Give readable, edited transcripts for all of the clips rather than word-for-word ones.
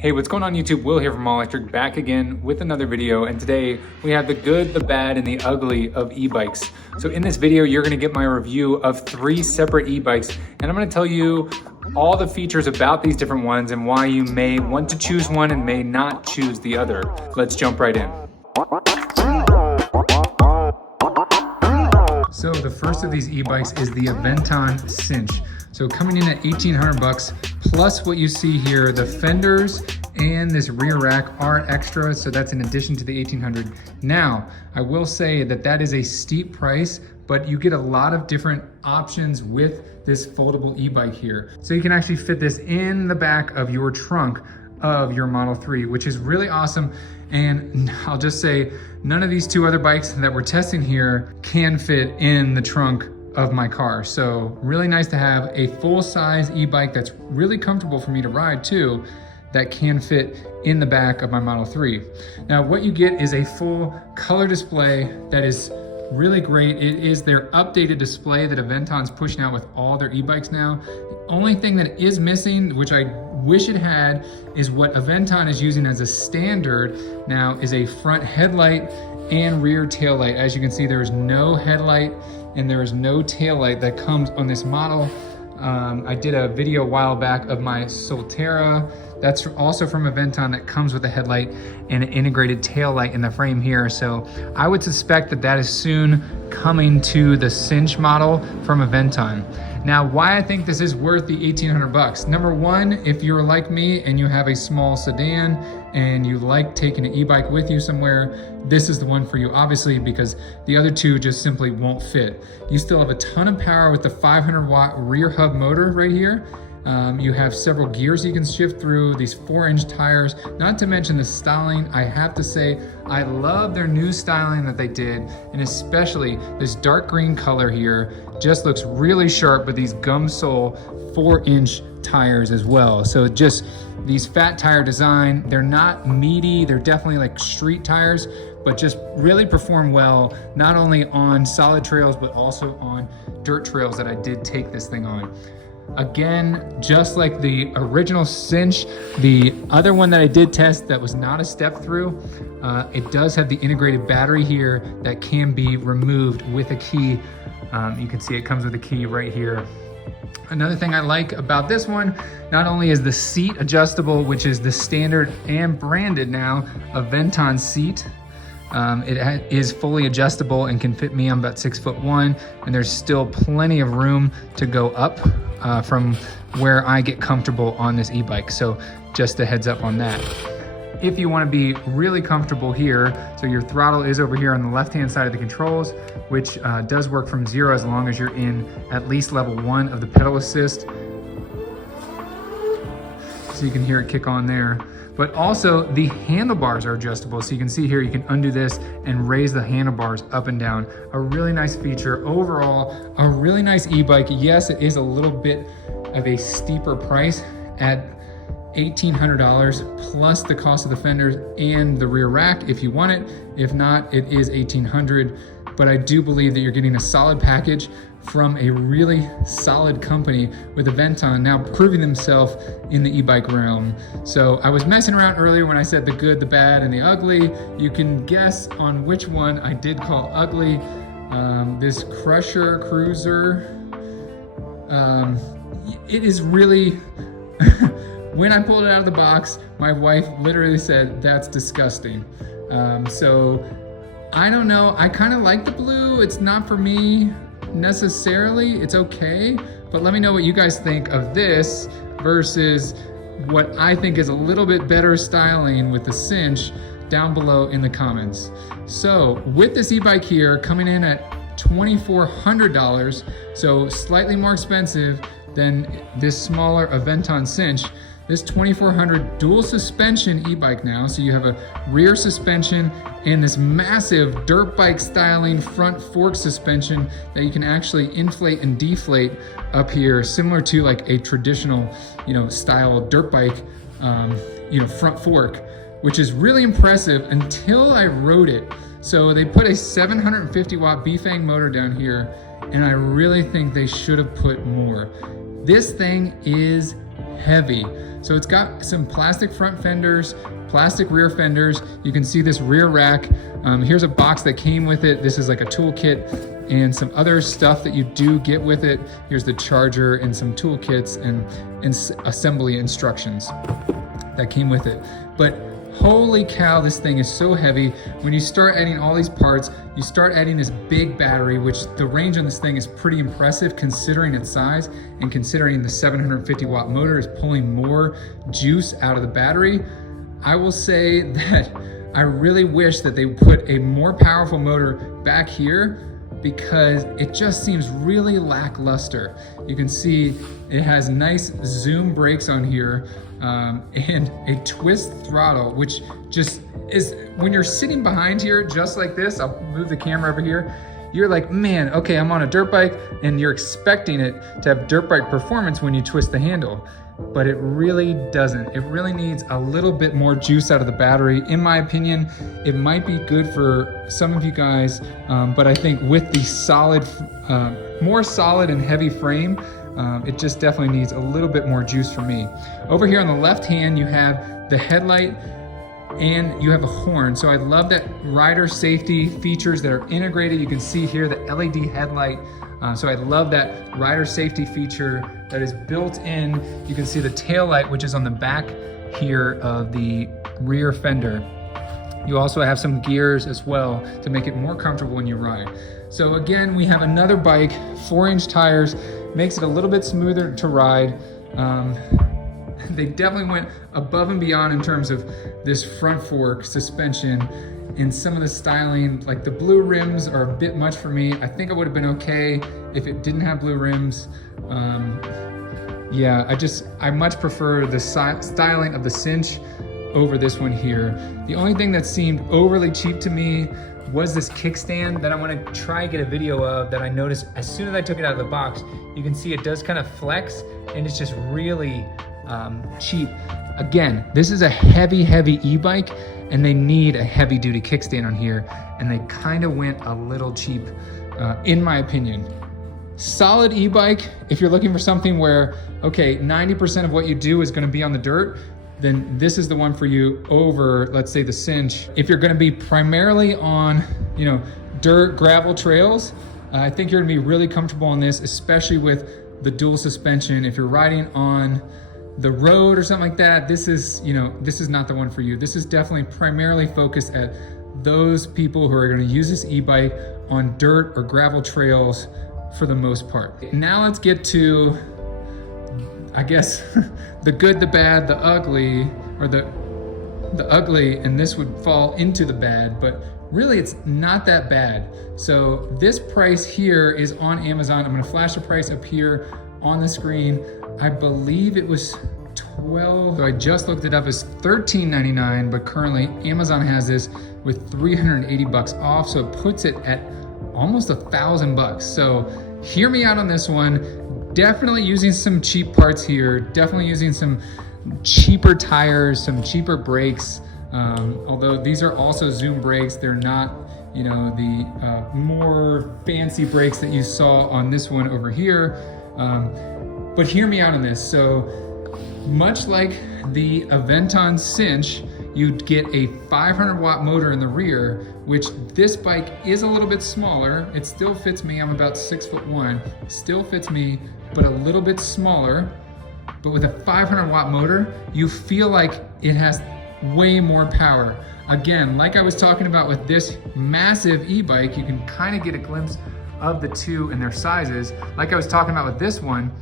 Hey, what's going on YouTube? Will here from All Electric, back again with another video, and today we have the good, the bad, and the ugly of e-bikes. So in this video, you're gonna get my review of 3 separate e-bikes, and I'm gonna tell you all the features about these different ones and why you may want to choose one and may not choose the other. Let's jump right in. So the first of these e-bikes is the Aventon Sinch. So coming in at 1,800 bucks, plus what you see here, the fenders and this rear rack are extra, so that's in addition to the 1,800. Now, I will say that that is a steep price, but you get a lot of different options with this foldable e-bike here. So you can actually fit this in the back of your trunk of your Model 3, which is really awesome. And I'll just say, none of these 2 other bikes that we're testing here can fit in the trunk of my car. So really nice to have a full-size e-bike that's really comfortable for me to ride too, that can fit in the back of my Model 3. Now what you get is a full color display that is really great. It is their updated display that Aventon's pushing out with all their e-bikes now. The only thing that is missing, which I wish it had, is what Aventon is using as a standard now, is a front headlight and rear tail light. As you can see, there is no headlight and there is no tail light that comes on this model. I did a video a while back of my Solterra. That's also from Aventon, that comes with a headlight and an integrated tail light in the frame here. So I would suspect that that is soon coming to the Sinch model from Aventon. Now, why I think this is worth the 1,800 bucks. Number one, if you're like me and you have a small sedan and you like taking an e-bike with you somewhere, this is the one for you, obviously, because the other 2 just simply won't fit. You still have a ton of power with the 500 watt rear hub motor right here. You have several gears you can shift through, these 4-inch tires, not to mention the styling. I have to say, I love their new styling that they did, and especially this dark green color here just looks really sharp with these gum sole 4-inch tires as well. So just these fat tire design, they're not meaty, they're definitely like street tires, but just really perform well, not only on solid trails, but also on dirt trails that I did take this thing on. Again, just like the original Sinch, the other one that I did test that was not a step through, it does have the integrated battery here that can be removed with a key. You can see it comes with a key right here. Another thing I like about this one, not only is the seat adjustable, which is the standard and branded now Aventon seat. It is fully adjustable and can fit me. I'm about 6'1", and there's still plenty of room to go up from where I get comfortable on this e-bike. So just a heads up on that. If you want to be really comfortable here, so your throttle is over here on the left-hand side of the controls, which does work from 0 as long as you're in at least level 1 of the pedal assist. So you can hear it kick on there. But also the handlebars are adjustable. So you can see here, you can undo this and raise the handlebars up and down. A really nice feature. Overall, a really nice e-bike. Yes, it is a little bit of a steeper price at $1,800 plus the cost of the fenders and the rear rack if you want it. If not, it is $1,800. But I do believe that you're getting a solid package from a really solid company with Aventon now proving themselves in the e-bike realm. So I was messing around earlier when I said the good, the bad, and the ugly. You can guess on which one I did call ugly. This Cruiser, it is really, when I pulled it out of the box, my wife literally said, "That's disgusting." So I don't know, I kind of like the blue. It's not for me necessarily, it's okay, but let me know what you guys think of this versus what I think is a little bit better styling with the Sinch down below in the comments. So with this e-bike here coming in at $2,400, so slightly more expensive than this smaller Aventon Sinch, this 2,400 dual suspension e-bike now. So you have a rear suspension and this massive dirt bike styling front fork suspension that you can actually inflate and deflate up here, similar to like a traditional, style dirt bike, front fork, which is really impressive until I rode it. So they put a 750 watt B-Fang motor down here, and I really think they should have put more. This thing is heavy. So it's got some plastic front fenders, plastic rear fenders. You can see this rear rack. Here's a box that came with it. This is like a toolkit and some other stuff that you do get with it. Here's the charger and some toolkits and assembly instructions that came with it. But holy cow, this thing is so heavy. When you start adding all these parts, you start adding this big battery, which the range on this thing is pretty impressive considering its size and considering the 750 watt motor is pulling more juice out of the battery. I will say that I really wish that they put a more powerful motor back here because it just seems really lackluster. You can see it has nice zoom brakes on here and a twist throttle, which just is, when you're sitting behind here just like this, I'll move the camera over here, you're like, man, okay, I'm on a dirt bike, and you're expecting it to have dirt bike performance when you twist the handle, but it really doesn't. It really needs a little bit more juice out of the battery. In my opinion, it might be good for some of you guys, but I think with the solid, more solid and heavy frame, it just definitely needs a little bit more juice for me. Over here on the left hand, you have the headlight and you have a horn. So I love that rider safety features that are integrated. You can see here the LED headlight. So I love that rider safety feature that is built in. You can see the tail light, which is on the back here of the rear fender. You also have some gears as well to make it more comfortable when you ride. So again, we have another bike, 4-inch tires, makes it a little bit smoother to ride. They definitely went above and beyond in terms of this front fork suspension and some of the styling. Like the blue rims are a bit much for me. I think it would have been okay if it didn't have blue rims. Yeah, I much prefer the styling of the Sinch over this one here. The only thing that seemed overly cheap to me was this kickstand that I want to try and get a video of, that I noticed as soon as I took it out of the box. You can see it does kind of flex, and it's just really cheap. Again, this is a heavy e-bike, and they need a heavy duty kickstand on here, and they kind of went a little cheap, in my opinion. Solid e-bike, if you're looking for something where, okay, 90% of what you do is going to be on the dirt, then this is the one for you over, let's say, the Sinch. If you're going to be primarily on, dirt, gravel trails, I think you're going to be really comfortable on this, especially with the dual suspension. If you're riding on the road or something like that, this is not the one for you. This is definitely primarily focused at those people who are going to use this e-bike on dirt or gravel trails for the most part. Now let's get to, I guess, the good, the bad, the ugly, or the ugly, and this would fall into the bad, but really it's not that bad. So this price here is on Amazon. I'm gonna flash the price up here on the screen. I believe it was 12, so I just looked it up, as $13.99, but currently Amazon has this with 380 bucks off, so it puts it at almost $1,000 bucks. So hear me out on this one. Definitely using some cheap parts here, definitely using some cheaper tires, some cheaper brakes, although these are also zoom brakes. They're not, the more fancy brakes that you saw on this one over here. But hear me out on this. So much like the Aventon Sinch, you'd get a 500 watt motor in the rear, which this bike is a little bit smaller. It still fits me. I'm about 6'1", still fits me, but a little bit smaller. But with a 500 watt motor, you feel like it has way more power. Again, like I was talking about with this massive e-bike, you can kind of get a glimpse of the two and their sizes. Like I was talking about with this one,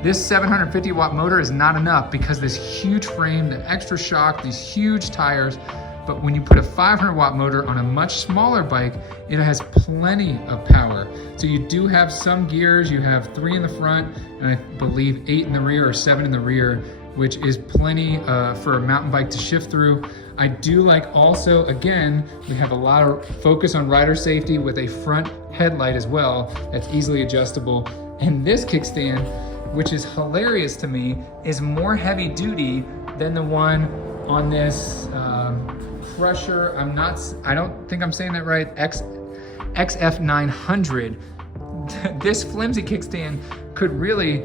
this 750 watt motor is not enough because this huge frame, the extra shock, these huge tires. But when you put a 500 watt motor on a much smaller bike, it has plenty of power. So you do have some gears. You have 3 in the front, and I believe 8 in the rear or 7 in the rear, which is plenty for a mountain bike to shift through. I do like also, again, we have a lot of focus on rider safety with a front headlight as well that's easily adjustable. And this kickstand, which is hilarious to me, is more heavy duty than the one on this Cyrusher. I don't think I'm saying that right, XF900. This flimsy kickstand could really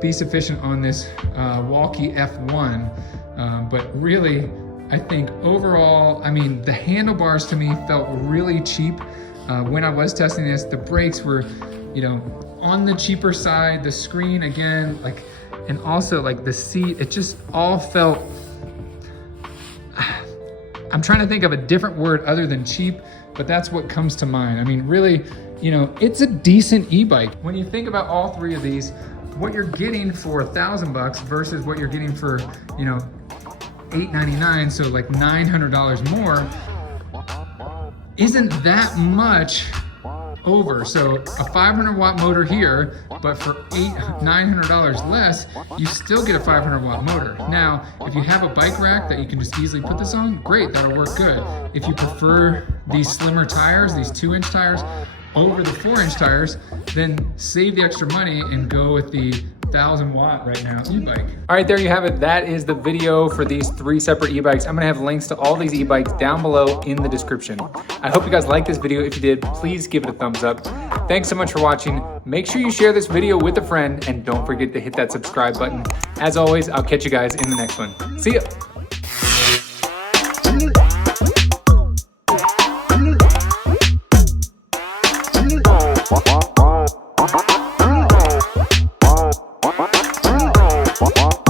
be sufficient on this Wallke F1, but really, I think overall, I mean, the handlebars to me felt really cheap when I was testing this. The brakes were, you know, on the cheaper side. The screen again, like, and also like the seat, it just all felt, I'm trying to think of a different word other than cheap, but that's what comes to mind. I mean, really, you know, it's a decent e-bike. When you think about all three of these, what you're getting for $1,000 versus what you're getting for, you know, $899, so like $900 more, isn't that much over. So a 500 watt motor here, but for $900 less, you still get a 500 watt motor. Now, if you have a bike rack that you can just easily put this on, great, that'll work good. If you prefer these slimmer tires, these 2-inch tires, over the 4-inch tires, then save the extra money and go with the 1,000 watt right now e-bike. All right, there you have it. That is the video for these 3 separate e-bikes. I'm gonna have links to all these e-bikes down below in the description. I hope you guys liked this video. If you did, please give it a thumbs up. Thanks so much for watching. Make sure you share this video with a friend and don't forget to hit that subscribe button. As always, I'll catch you guys in the next one. See ya. What?